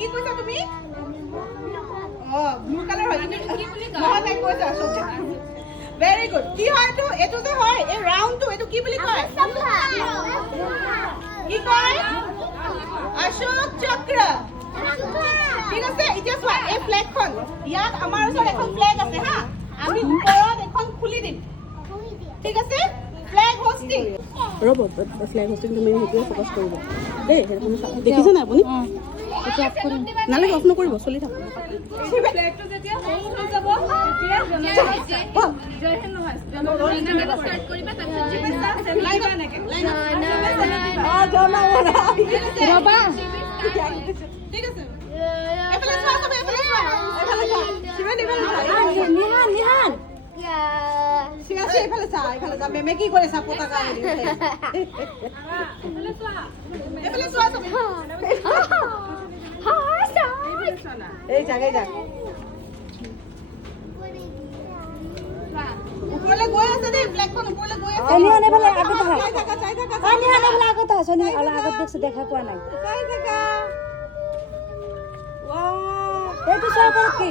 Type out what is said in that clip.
কি কৈছা তুমি ব্লু কালাৰ হয় নহয় তাই কৈছা ভেৰি গুড কি হয় এইটো যে হয় এই ৰাউণ্ডটো এইটো কি বুলি কয় কি কয় অশোক চক্ৰ ঠিক আছে এতিয়া চোৱা এই ফ্লেগখন ইয়াত আমাৰ ওচৰত এখন ফ্লেগ আছে হা আমি ওপৰত এখন খুলি দিম ঠিক আছে ফ্লেগ হোষ্টিং ৰ'ব ফ্লেগ হোষ্টিং তুমি সেইটোৱে ফ'কাছ কৰিব দেই দেখিছে নাই আপুনি নালাগে অফ নকৰিব চলি থাকক ফ্লেগটো যেতিয়া হোম হৈ যাব তেতিয়া জয় হিন্দ নহয় ষ্টাৰ্ট কৰিবা তাৰপিছত লাইন এনেকে লাইন ৰবা ঠিক আছে এফালে চোৱা সবে এফালে চোৱা শিৱান এফালে চোৱা নিহান শিৱান এফালে চা মেমে কি কৰিছা পতাকা এফালে চোৱা সবে এই জায়গায় যাক উপৰলে গৈ আছে দেই ব্লেকখন উপৰলে গৈ আছে নিহান এফালে আগত আহা চাই থাকা নিহান এফালে আগত আহা সোনি অলপ আগত দেখছ দেখা পোৱা নাই চাই থাকা এইটো চাই কি